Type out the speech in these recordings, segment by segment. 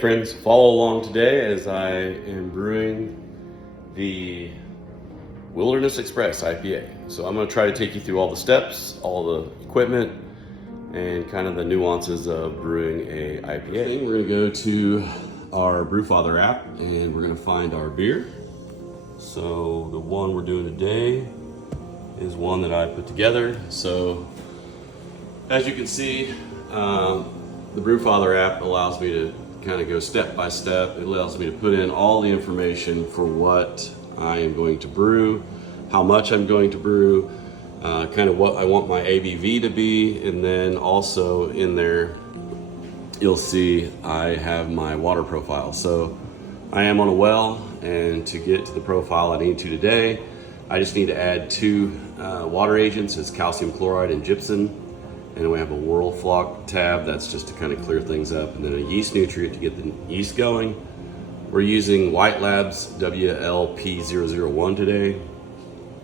Friends, follow along today as I am brewing the Wilderness Express IPA. So I'm going to try to take you through all the steps, all the equipment, and kind of the nuances of brewing a IPA. We're going to go to our Brewfather app and we're going to find our beer. So the one we're doing today is one that I put together. So as you can see, the Brewfather app allows me to kind of go step by step. It allows me to put in all the information for what I am going to brew, how much I'm going to brew, kind of what I want my ABV to be, and then also in there you'll see I have my water profile. So I am on a well, and to get to the profile I need to today, I just need to add two water agents. It's calcium chloride and gypsum. And we have a whirl flock tab, that's just to kind of clear things up, and then a yeast nutrient to get the yeast going. We're using White Labs WLP001 today,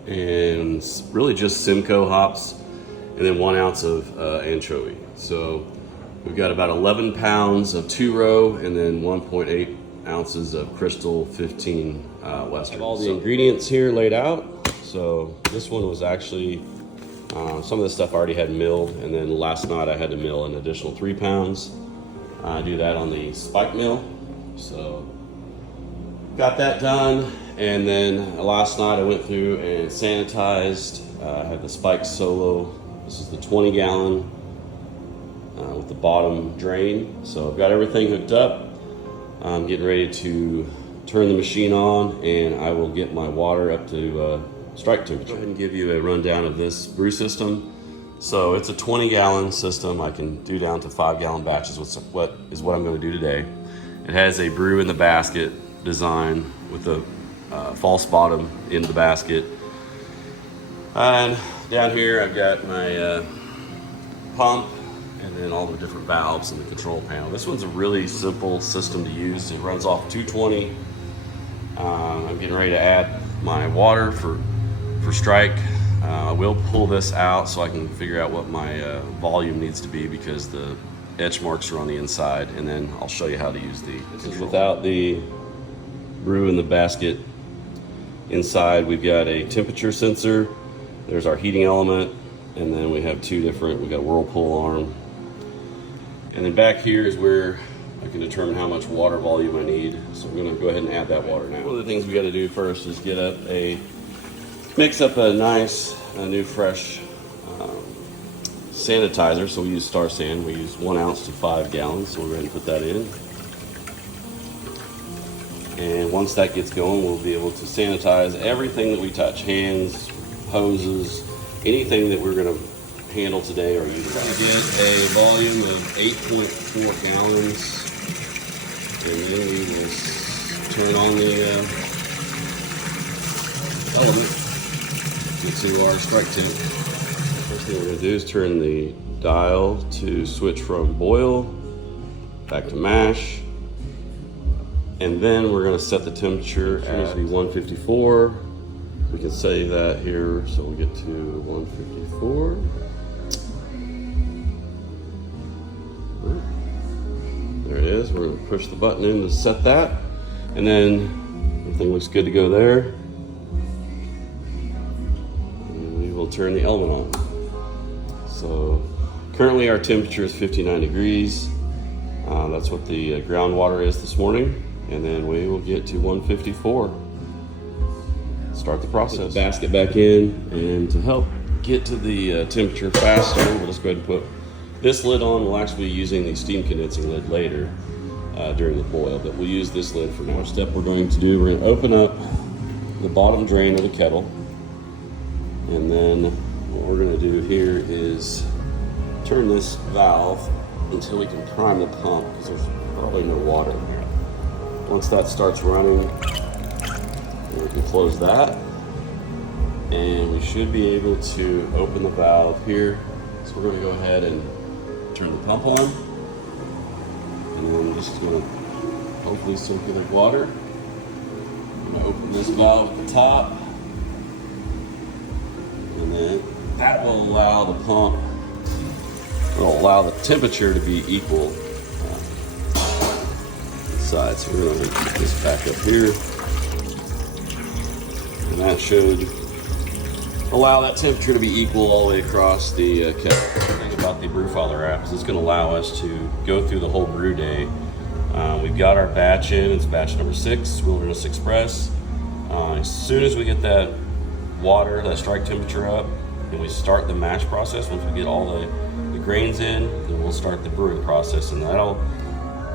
and really just Simcoe hops, and then 1 ounce of anchovy. So we've got about 11 pounds of 2-row, and then 1.8 ounces of Crystal 15 Western. I have all the ingredients here laid out. So this one was actually some of the stuff I already had milled, and then last night I had to mill an additional 3 pounds. I do that on the spike mill. So got that done, and then last night I went through and sanitized. I had the spike solo. This is the 20 gallon with the bottom drain. So I've got everything hooked up. I'm getting ready to turn the machine on, and I will get my water up to strike temperature. Go ahead and give you a rundown of this brew system. So it's a 20 gallon system. I can do down to 5 gallon batches, what I'm going to do today. It has a brew in the basket design with a false bottom in the basket. And down here I've got my pump, and then all the different valves and the control panel. This one's a really simple system to use. It runs off 220. I'm getting ready to add my water for strike. I will pull this out so I can figure out what my volume needs to be, because the etch marks are on the inside, and then I'll show you how to use the control. Without the brew in the basket inside, we've got a temperature sensor. There's our heating element, and then we have we've got a whirlpool arm. And then back here is where I can determine how much water volume I need. So I'm gonna go ahead and add that water now. One of the things we gotta do first is mix up a nice, new fresh sanitizer. So we use Star San. We use 1 ounce to 5 gallons. So we're going to put that in. And once that gets going, we'll be able to sanitize everything that we touch: hands, hoses, anything that we're going to handle today or utilize. I get a volume of 8.4 gallons. And then we will turn on the element. Get to our strike temp. First thing we're going to do is turn the dial to switch from boil back to mash, and then we're going to set the temperature at 154. We can save that here, so we'll get to 154. There it is. We're going to push the button in to set that, and then everything looks good to go there. We'll turn the element on. So currently our temperature is 59 degrees. That's what the groundwater is this morning. And then we will get to 154. Start the process. Put the basket back in, and to help get to the temperature faster, we'll just go ahead and put this lid on. We'll actually be using the steam condensing lid later during the boil, but we'll use this lid for now. First step we're going to do, we're going to open up the bottom drain of the kettle. And then what we're going to do here is turn this valve until we can prime the pump, because there's probably no water in here. Once that starts running, we can close that, and we should be able to open the valve here. So we're going to go ahead and turn the pump on, and then we're just going to hopefully circulate water. I'm going to open this valve at the top. And then that will allow the pump, will allow the temperature to be equal sides. So we're going to put this back up here. And that should allow that temperature to be equal all the way across the kettle. The thing about the Brewfather app is it's going to allow us to go through the whole brew day. We've got our batch in. It's batch number 6, Wilderness Express. As soon as we get that water, that strike temperature up, and we start the mash process, once we get all the grains in, then we'll start the brewing process, and that'll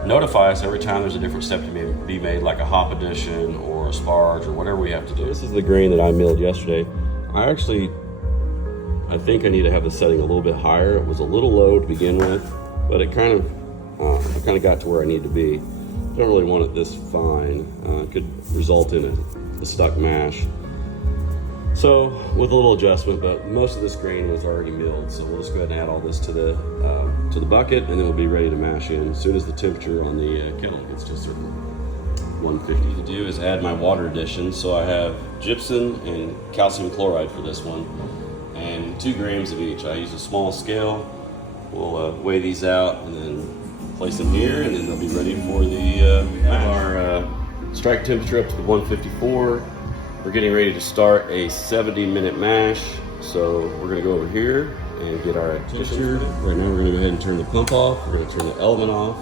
notify us every time there's a different step to be made, like a hop addition or a sparge or whatever we have to do. This is the grain that I milled yesterday. I think I need to have the setting a little bit higher. It was a little low to begin with, but it I kind of got to where I need to be. I don't really want it this fine. It could result in a stuck mash. So with a little adjustment, but most of this grain was already milled, so we'll just go ahead and add all this to the bucket, and then we'll be ready to mash in as soon as the temperature on the kettle gets to a certain 150. To do is add my water addition. So I have gypsum and calcium chloride for this one, and 2 grams of each. I use a small scale. We'll weigh these out and then place them here, and then they'll be ready for the mash. Our strike temperature up to 154. We're getting ready to start a 70-minute mash, so we're going to go over here and get our temperature. Right now we're going to go ahead and turn the pump off. We're going to turn the element off.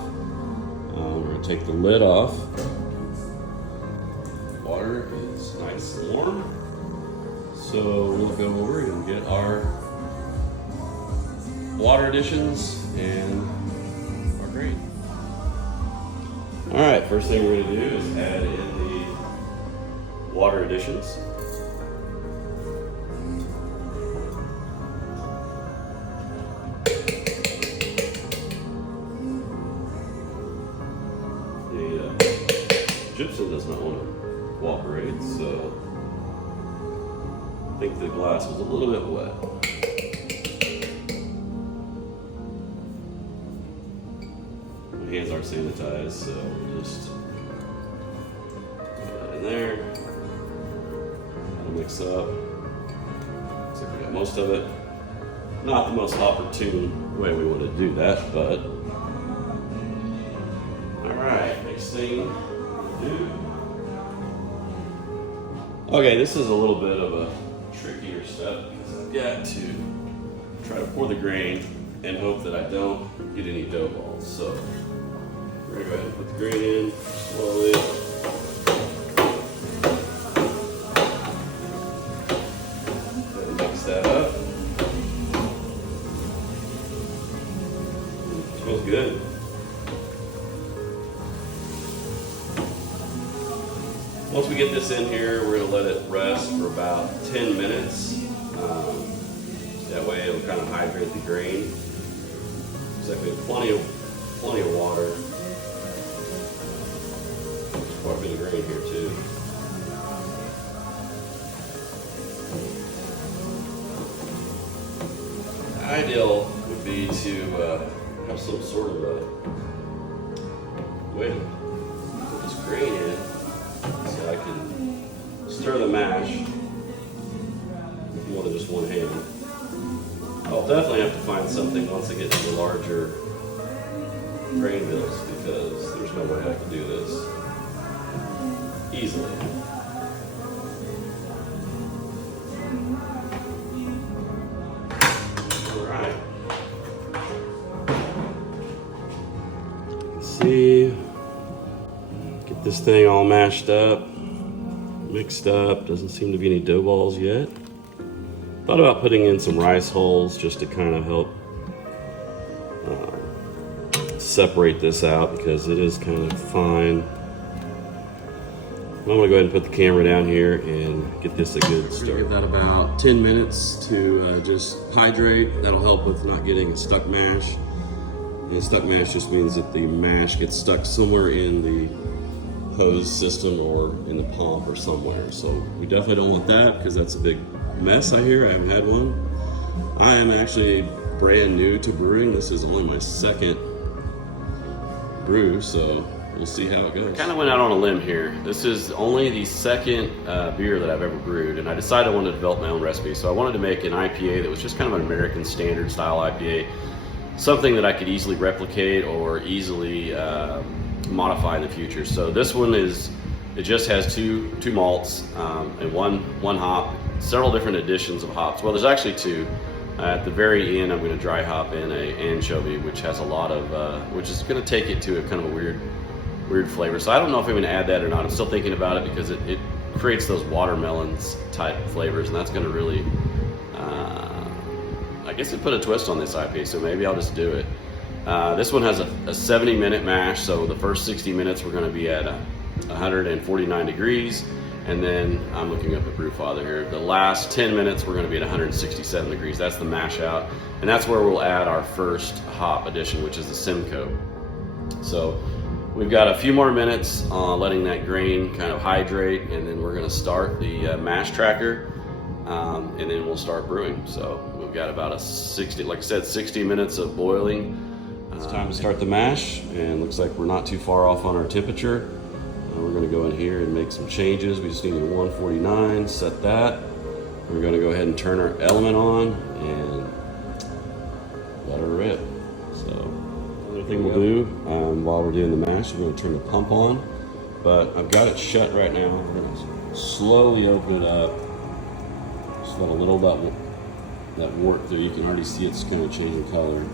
We're going to take the lid off. Water is nice and warm, so we'll go over and get our water additions and our grain. All right, first thing we're going to do is add in the water additions. The gypsum does not want to cooperate, so I think the glass was a little bit wet. My hands aren't sanitized, so we'll just put that in there. Mix up. Looks like we got most of it. Not the most opportune way we want to do that, but all right. Next thing to do. Okay, this is a little bit of a trickier step because I've got to try to pour the grain and hope that I don't get any dough balls. So we're gonna go ahead and put the grain in slowly. That up. It smells good. Once we get this in here, we're going to let it rest for about 10 minutes. That way it'll kind of hydrate the grain. Looks like we have plenty of water. There's quite a bit of grain here too. Ideal would be to have some sort of a way to put this grain in so I can stir the mash with more than just one hand. I'll definitely have to find something once I get to the larger grain mills because there's no way I can do this easily. See, get this thing all mashed up, mixed up. Doesn't seem to be any dough balls yet. Thought about putting in some rice hulls just to kind of help separate this out because it is kind of fine. I'm gonna go ahead and put the camera down here and get this a good start. Give that about 10 minutes to just hydrate. That'll help with not getting a stuck mash. And stuck mash just means that the mash gets stuck somewhere in the hose system or in the pump or somewhere. So we definitely don't want that because that's a big mess. I haven't had one. I am actually brand new to brewing. This is only my second brew, so we'll see how it goes. Kind of went out on a limb here. This is only the second beer that I've ever brewed, and I decided I wanted to develop my own recipe. So I wanted to make an IPA that was just kind of an American standard style IPA. Something that I could easily replicate or easily modify in the future. So this one it just has two malts and one hop, several different additions of hops. Well, there's actually two. At the very end, I'm going to dry hop in a anchovy, which has a lot of, which is going to take it to a kind of a weird flavor. So I don't know if I'm going to add that or not. I'm still thinking about it because it creates those watermelons type flavors, and that's going to really, I guess it put a twist on this IPA. So maybe I'll just do it. This one has a 70-minute mash, so the first 60 minutes we're going to be at 149 degrees. And then I'm looking up at Brewfather here. The last 10 minutes, we're gonna be at 167 degrees. That's the mash out. And that's where we'll add our first hop addition, which is the Simcoe. So we've got a few more minutes letting that grain kind of hydrate, and then we're gonna start the mash tracker, and then we'll start brewing. So we've got about a 60, like I said, 60 minutes of boiling. It's time to start the mash, and looks like we're not too far off on our temperature. We're going to go in here and make some changes. We just need a 149, set that. We're going to go ahead and turn our element on and let her rip. So another thing we'll do while we're doing the mash, we're going to turn the pump on, but I've got it shut right now. We're going to slowly open it up. Just let a little of that wort through. You can already see it's kind of changing color.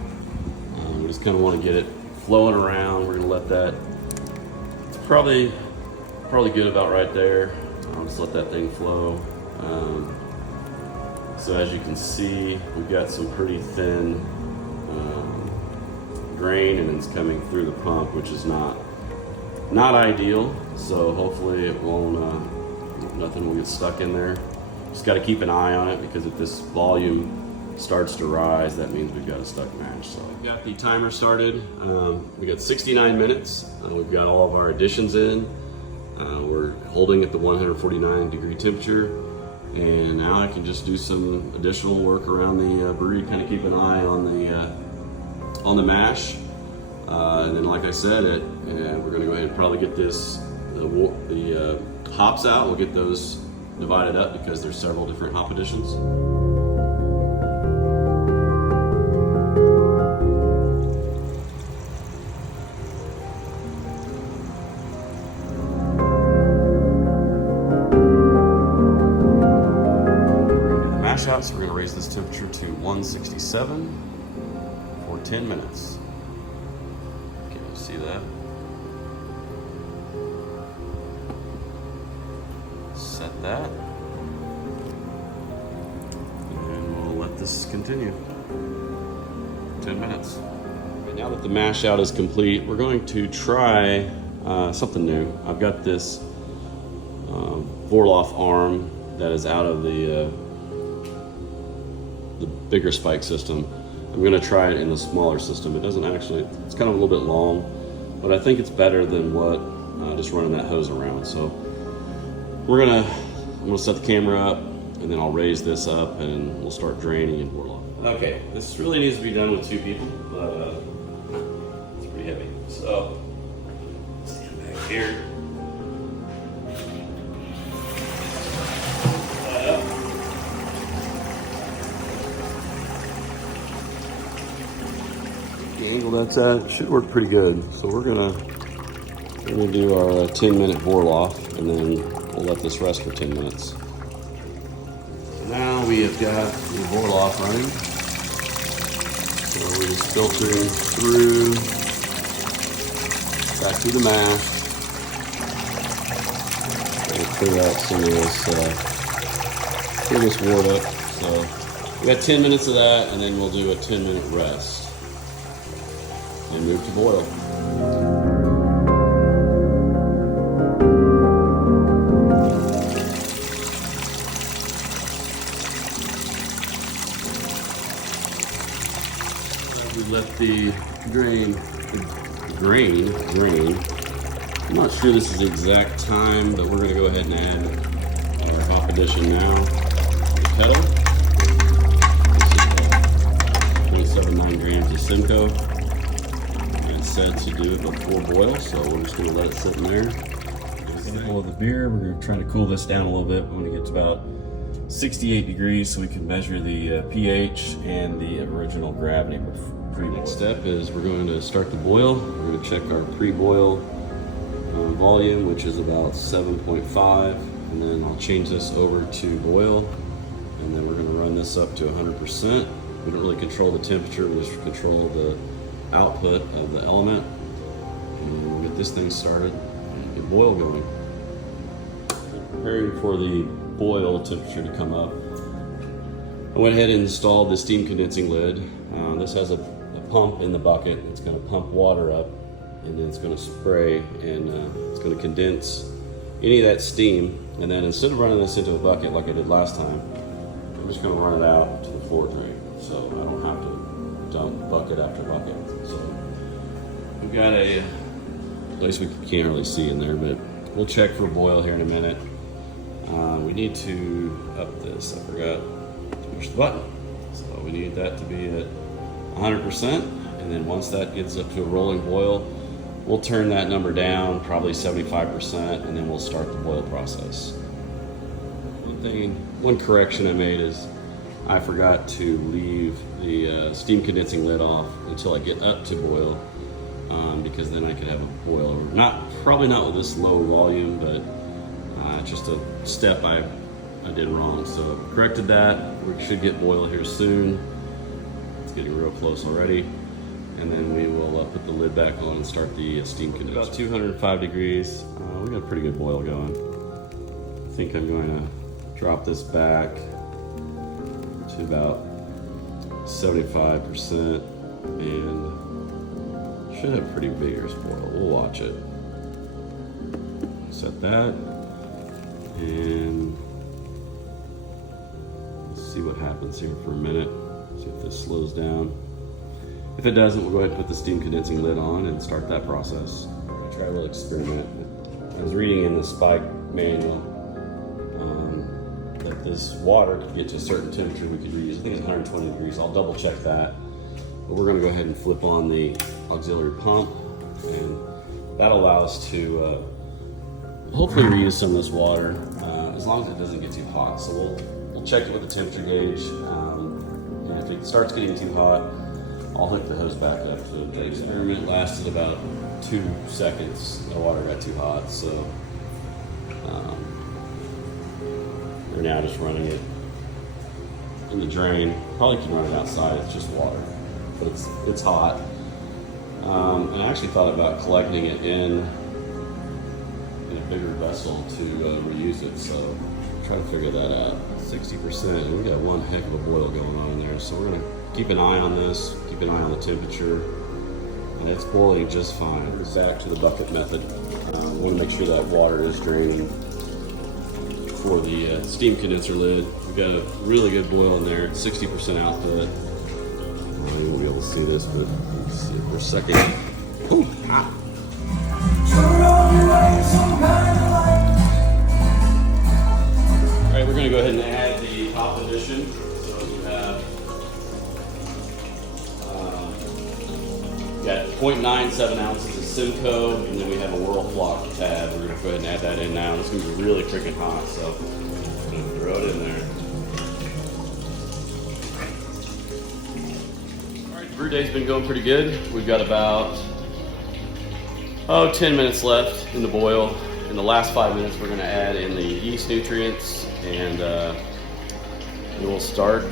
We just kind of want to get it flowing around. We're going to let that, it's probably good about right there. I'll just let that thing flow. So as you can see, we've got some pretty thin grain, and it's coming through the pump, which is not ideal. So hopefully it won't, nothing will get stuck in there. Just got to keep an eye on it, because if this volume starts to rise, that means we've got a stuck mash. So we've got the timer started. We got 69 minutes. We've got all of our additions in. We're holding at the 149 degree temperature, and now I can just do some additional work around the brewery, kind of keep an eye on the mash, and then, like I said, we're going to go ahead and probably get the hops out. We'll get those divided up because there's several different hop additions. Out, so we're going to raise this temperature to 167 for 10 minutes. Can you see that? Set that, and we'll let this continue 10 minutes. Okay, now that the mash out is complete, we're going to try something new. I've got this Vorloff arm that is out of the bigger spike system. I'm going to try it in the smaller system. It doesn't actually, it's kind of a little bit long, but I think it's better than what just running that hose around. So I'm going to set the camera up, and then I'll raise this up, and we'll start draining and pour off. Okay, this really needs to be done with two people, but it's pretty heavy. So stand back here. The angle that's at should work pretty good. So we're gonna do our 10-minute boil off, and then we'll let this rest for 10 minutes. So now we have got the boil off running. So we're just filtering through, back through the mash. It'll clear out some of this wort up. So we got 10 minutes of that, and then we'll do a 10-minute rest and move to boil. We let the grain. I'm not sure this is the exact time, but we're going to go ahead and add our hop addition now. The kettle. This is 27.9 grams of Simcoe. Said to do it before boil, so we're just going to let it sit in there. Sample of the beer. We're going to try to cool this down a little bit when it gets about 68 degrees, so we can measure the pH and the original gravity Next step is we're going to start the boil. We're going to check our pre-boil volume, which is about 7.5, and then I'll change this over to boil, and then we're going to run this up to 100%. We don't really control the temperature, we just control the output of the element. And we'll get this thing started and get boil going. Preparing for the boil temperature to come up, I went ahead and installed the steam condensing lid. This has a pump in the bucket. It's going to pump water up, and then it's going to spray, and it's going to condense any of that steam. And then instead of running this into a bucket like I did last time, I'm just going to run it out to the floor drain, so I don't have to dump bucket after bucket. So we've got at least we can't really see in there, but we'll check for boil here in a minute. We need to up this. I forgot to push the button, so we need that to be at 100%, and then once that gets up to a rolling boil, we'll turn that number down, probably 75%, and then we'll start the boil process. One correction I made is I forgot to leave the steam condensing lid off until I get up to boil, because then I could have a boil over. Probably not with this low volume, but just a step I did wrong. So corrected that. We should get boil here soon. It's getting real close already. And then we will put the lid back on and start the steam condenser. About 205 degrees. We got a pretty good boil going. I think I'm going to drop this back to about 75% and should have pretty vigorous boil. We'll watch it. Set that and let's see what happens here for a minute. See if this slows down. If it doesn't, we'll go ahead and put the steam condensing lid on and start that process. I'm gonna try a little experiment. I was reading in the spike manual that this water could get to a certain temperature we could reuse. I think it's 120 degrees. I'll double check that. But we're gonna go ahead and flip on the auxiliary pump, and that'll allow us to hopefully reuse some of this water as long as it doesn't get too hot. So we'll check it with the temperature gauge, and if it starts getting too hot, I'll hook the hose back up. So the experiment lasted about 2 seconds. The water got too hot, so we're now just running it in the drain. Probably can run it outside, it's just water, but it's hot. And I actually thought about collecting it in a bigger vessel to reuse it, so try to figure that out. 60%, and we got one heck of a boil going on in there, so we're gonna keep an eye on this, keep an eye on the temperature, and it's boiling just fine. We're back to the bucket method. We want to make sure that water is draining for the steam condenser lid. We've got a really good boil in there, 60% output. You won't be able to see this, but you can see it for a second. Ooh, ah. All right, we're going to go ahead and add the top addition. So you have got 0.97 ounces of Simcoe, and then we have a Whirl Flock tab. We're going to go ahead and add that in now. It's going to be really freaking hot, so I'm going to throw it in there. All right, the brew day's been going pretty good. We've got about 10 minutes left in the boil. In the last 5 minutes, we're going to add in the yeast nutrients, and we will start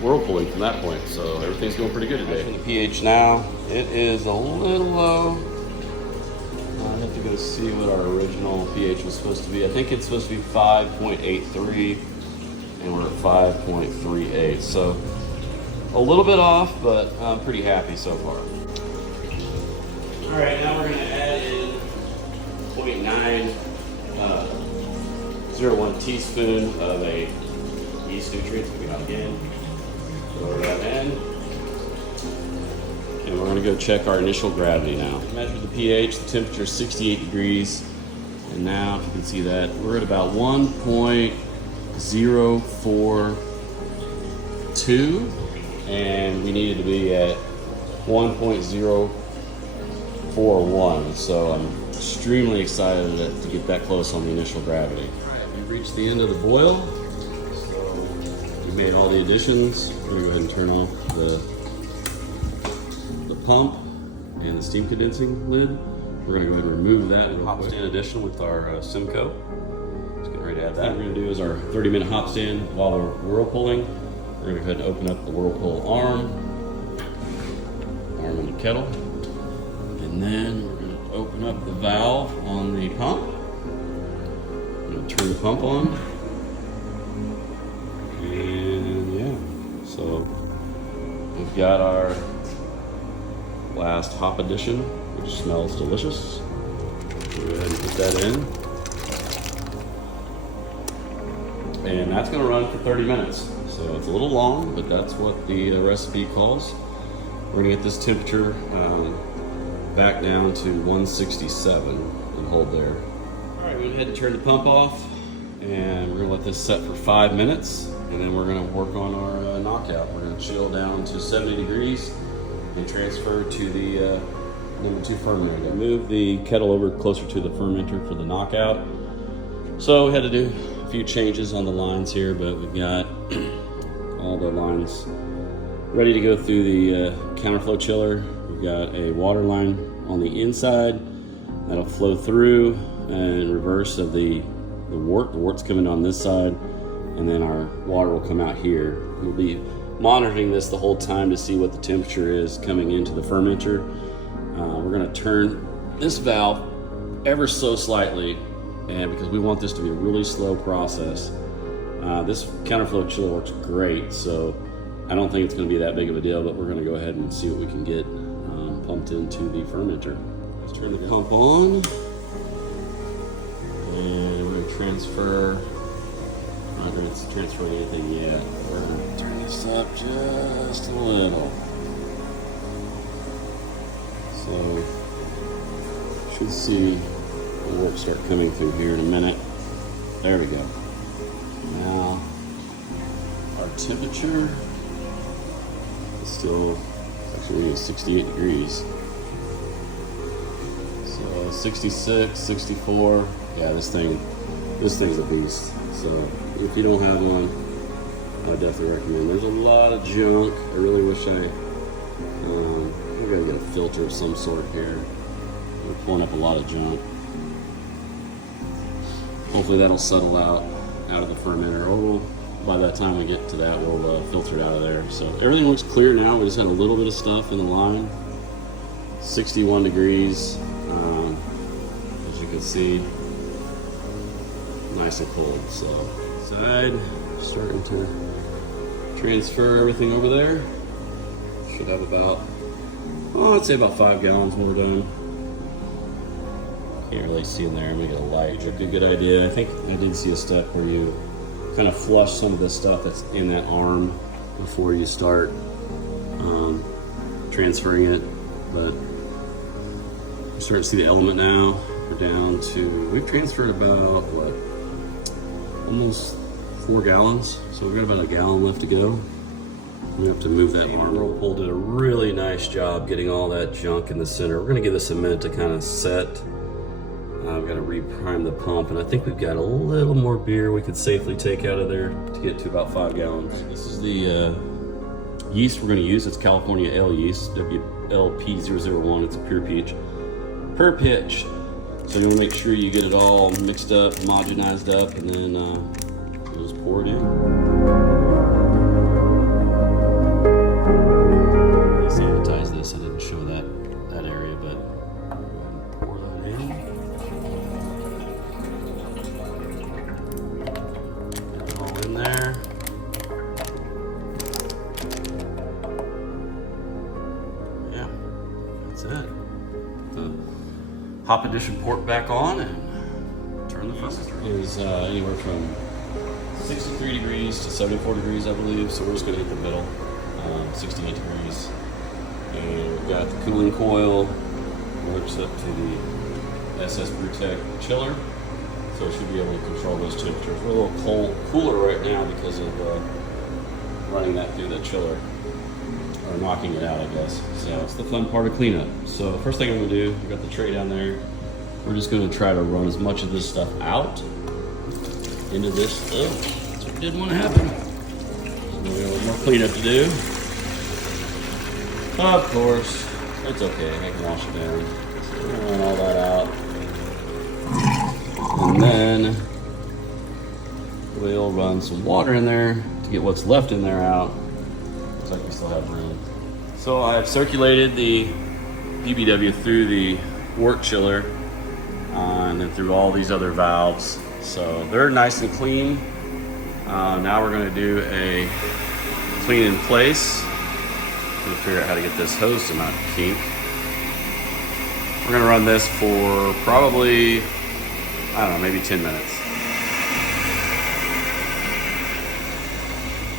whirlpooling from that point. So everything's going pretty good today. The pH now, it is a little low. I have to go see what our original pH was supposed to be. I think it's supposed to be 5.83, and we're at 5.38. So a little bit off, but I'm pretty happy so far. All right, now we're going to add in 0.901 teaspoon of a yeast nutrients. Maybe not again. Throw that in. And we're going to go check our initial gravity now. Measure the pH, the temperature is 68 degrees. And now, if you can see that, we're at about 1.042. And we needed to be at 1.041. So I'm extremely excited to get that close on the initial gravity. All right, we've reached the end of the boil. So we made all the additions. We're going to go ahead and turn off the pump and the steam condensing lid. We're gonna go ahead and remove that hop stand addition with our Simcoe. Just getting ready to add that. What we're gonna do is our 30-minute hop stand while we're whirlpooling. We're gonna go ahead and open up the whirlpool arm on the kettle. And then we're gonna open up the valve on the pump. I'm gonna turn the pump on. And yeah, so we've got our last hop addition, which smells delicious. Go ahead and put that in. And that's gonna run for 30 minutes. So it's a little long, but that's what the recipe calls. We're gonna get this temperature back down to 167 and hold there. All right, we're gonna go ahead and turn the pump off, and we're gonna let this set for 5 minutes, and then we're gonna work on our knockout. We're gonna chill down to 70 degrees and transfer to the number 2 fermenter. Move the kettle over closer to the fermenter for the knockout. So we had to do a few changes on the lines here, but we've got all the lines ready to go through the counterflow chiller. We've got a water line on the inside that'll flow through in reverse of the wort. The wort's coming on this side, and then our water will come out here. We'll be monitoring this the whole time to see what the temperature is coming into the fermenter. We're gonna turn this valve ever so slightly, and because we want this to be a really slow process. This counterflow chiller works great, so I don't think it's going to be that big of a deal, but we're going to go ahead and see what we can get pumped into the fermenter. Let's turn the pump on, and we're going to transfer. I'm not going to transfer anything yet. We're going to turn this up just a little. So, should see the work start coming through here in a minute. There we go. Now, our temperature is still actually 68 degrees. So 66, 64. Yeah, this thing's a beast. So if you don't have one, I definitely recommend. There's a lot of junk. I really wish we're gonna get a filter of some sort here. We're pulling up a lot of junk. Hopefully that'll settle out of the fermenter, or by that time we get to that, we'll filter it out of there. So everything looks clear now. We just had a little bit of stuff in the line. 61 degrees, as you can see, nice and cold. So side, starting to transfer everything over there. Should have about, I'd say about 5 gallons when we're done. Can't really see in there. I'm gonna get a light. Should be a good idea. I think I did see a step where you kind of flush some of the stuff that's in that arm before you start transferring it. But I'm starting to see the element now. We're down to, we've transferred about what, almost 4 gallons. So we've got about a gallon left to go. We have to move that arm. Whirlpool did a really nice job getting all that junk in the center. We're gonna give this a minute to kind of set. I've got to reprime the pump, and I think we've got a little more beer we could safely take out of there to get to about 5 gallons. This is the yeast we're going to use. It's California Ale yeast, WLP001. It's a pure pitch. So you want to make sure you get it all mixed up, homogenized up, and then you'll just pour it in. Sanitize this. I didn't show that area, but pour that in. There. Yeah, that's it. The hop addition port back on and turn the fermenter. Is anywhere from 63 degrees to 74 degrees, I believe. So we're just going to hit the middle, 68 degrees. And we've got the cooling coil hooks up to the SS Brewtech chiller. So it should be able to control those temperatures. We're a little cooler right now because of running that through the chiller, or knocking it out, I guess. So it's the fun part of cleanup. So the first thing I'm gonna do, we've got the tray down there. We're just gonna try to run as much of this stuff out into this. Oh, that's what didn't want to happen. So we got a little more cleanup to do. Of course, It's okay, I can wash it down. So we're gonna run all that out. And then we'll run some water in there to get what's left in there out. Looks like we still have room. So I've circulated the PBW through the wort chiller and then through all these other valves. So they're nice and clean. Now we're going to do a clean in place. We'll figure out how to get this hose to not kink. We're going to run this for probably, I don't know, maybe 10 minutes.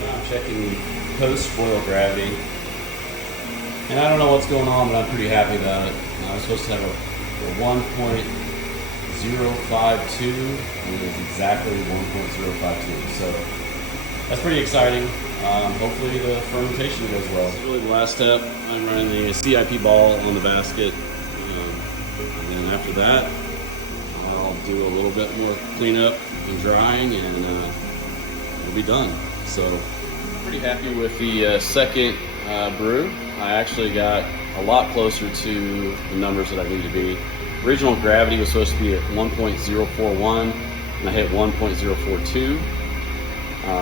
Now I'm checking the post boil gravity. And I don't know what's going on, but I'm pretty happy about it. I was supposed to have a 1.052, and it is exactly 1.052. So that's pretty exciting. Hopefully the fermentation goes well. This is really the last step. I'm running the CIP ball on the basket. And then after that, I'll do a little bit more cleanup and drying, and it'll be done. So pretty happy with the second brew. I actually got a lot closer to the numbers that I need to be. Original gravity was supposed to be at 1.041, and I hit 1.042,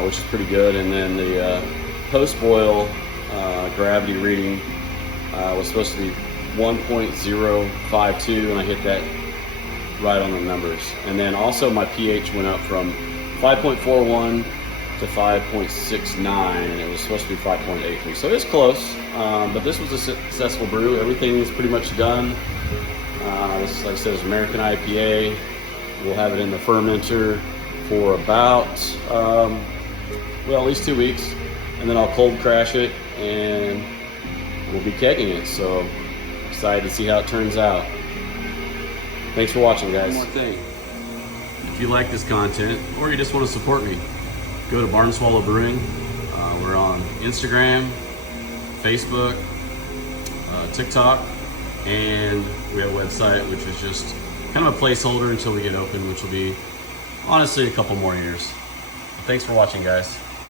which is pretty good. And then the post-boil gravity reading was supposed to be 1.052, and I hit that right on the numbers. And then also my pH went up from 5.41 to 5.69, and it was supposed to be 5.83. So it's close, but this was a successful brew. Everything is pretty much done. This, like I said, is American IPA. We'll have it in the fermenter for about, well, at least 2 weeks, and then I'll cold crash it, and we'll be kegging it. So excited to see how it turns out. Thanks for watching, guys. One more thing. If you like this content, or you just want to support me, go to Barn Swallow Brewing. We're on Instagram, Facebook, TikTok, and we have a website, which is just kind of a placeholder until we get open, which will be honestly a couple more years. Thanks for watching, guys.